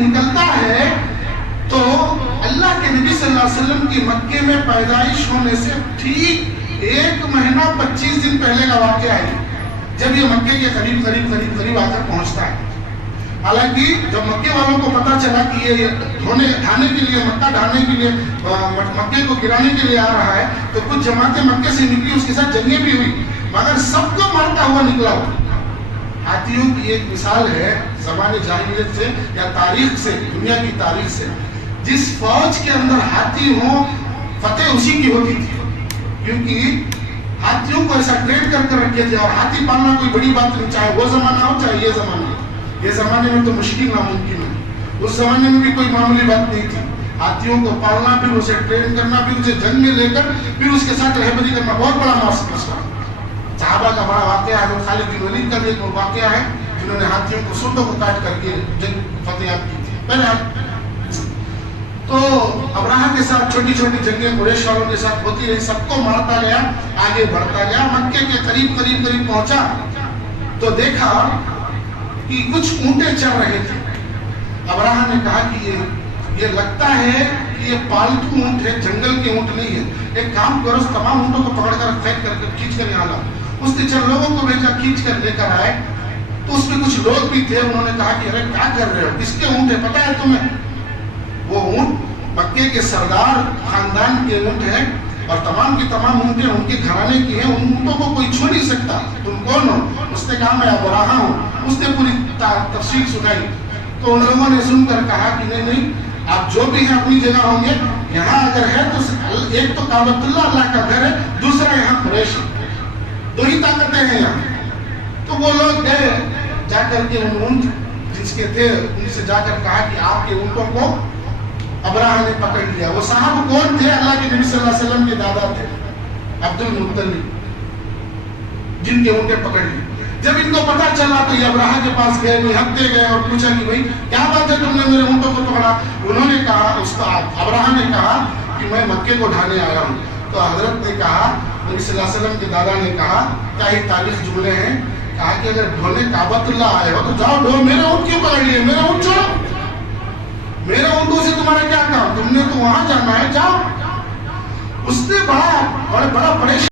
نکلتا ہے تو اللہ کے نبی صلی اللہ علیہ وسلم کی مکے میں پیدائش ہونے سے ٹھیک 1 مہینہ 25 دن پہلے کا واقعہ ہے جب یہ مکے کے قریب آ کر پہنچتا ہے. حالانکہ جب مکے والوں کو پتا چلا کہ یہ ڈھانے کے لیے مکہ ڈھانے کے لیے مکے کو گرانے کے لیے آ رہا ہے تو کچھ جماعتیں مکے سے نکلی, اس کے ساتھ جنگیں بھی ہوئی, مگر سب کو مارتا ہوا نکلا ہوا. ہاتھیوں کی ایک مثال ہے زمانے جاہلیت سے یا تاریخ سے, دنیا کی تاریخ سے. جس فوج کے اندر ہاتھی ہوں فتح اسی کی ہوتی تھی, کیونکہ ہاتھیوں کو ایسا ٹرین کر رکھے تھے. اور ہاتھی پالنا کوئی بڑی بات نہیں, چاہے وہ زمانہ ہو چاہے یہ زمانہ ہو. یہ زمانے میں تو مشکل ناممکن ہے, اس زمانے میں بھی کوئی معمولی بات نہیں تھی. ہاتھیوں کو پالنا, پھر اسے ٹرین کرنا, پھر اسے جنگ میں لے کر پھر اس کے ساتھ رہبری کرنا بہت بڑا مسئلہ. صحابہ کا بڑا واقعہ ہے, خالد بن ولید کا بھی ایک واقعہ ہے جنہوں نے ہاتھیوں کو سونڈوں کو کاٹ کر کے جنگ فتح کی تھی. تو ابراہا کے ساتھ چھوٹی چھوٹی جنگیں قریش والوں کے ساتھ ہوتی رہی, سب کو مارتا گیا, آگے بڑھتا گیا. مکے کے قریب پہنچا تو دیکھا کہ کچھ اونٹیں چل رہے تھے. ابراہا نے کہا کہ یہ لگتا ہے کہ یہ پالتو اونٹ ہے, جنگل کے اونٹ نہیں ہے. ایک کام کرو, تمام اونٹوں کو پکڑ کر پھینک کر کھینچ کر یہاں لاؤ. اس نے چند لوگوں کو بھیجا, کھینچ کر لے کر آئے. تو اس میں کچھ لوگ بھی تھے, انہوں نے کہا کہ ارے کیا کر رہے ہو, کس کے اونٹ ہے پتا ہے تمہیں؟ وہ اونٹ مکے کے سردار خاندان کے اونٹ ہیں اور تمام کی تمام اونٹیں ان کے گھرانے کی ہیں. ان اونٹوں کو کوئی چھو نہیں سکتا. تم کون ہو؟ اس نے کہا میں ابراہا ہوں. اس نے پوری تفصیل سنائی. تو ان لوگوں نے سن کر کہا کہ نہیں, آپ جو بھی ہیں اپنی جگہ ہوں گے. یہاں اگر ہے تو ایک تو کعبۃ اللہ کا گھر ہے, دوسرا یہاں قریش, 2 ہی طاقتیں ہیں یہاں. تو وہ لوگ گئے, جا کر کے ان اونٹ جس کے تھے ان سے جا کر کہا کہ آپ کے اونٹوں کو ابراہا نے پکڑ لیا. وہ صاحب کون تھے؟ اللہ کے نبی صلی اللہ علیہ وسلم کے دادا تھے, عبد المطلب, جن کے اونٹیں پکڑ لی. جب ان کو پتا چلا تو یہ ابراہا کے پاس گئے, نہتے گئے اور پوچھا کہ بھائی کیا بات ہے, تم نے میرے اونٹوں کو پکڑا؟ انہوں نے کہا, استاد ابراہا نے کہا کہ میں مکے کو ڈھانے آیا ہوں. تو حضرت نے کہا, نبی صلی اللہ علیہ وسلم کے دادا نے کہا, کیا ہی تاریخ جملے ہیں, کہا کہ اگر ڈھونے کعبۃ اللہ آئے ہو تو جاؤ ڈھو. میرے اونٹ کیوں پکڑ لیے؟ میرے اونٹ چھوڑو, میرے اونٹوں سے تمہارا کیا کام, تم نے تو وہاں جانا ہے, جاؤ. اس نے بڑا پریشان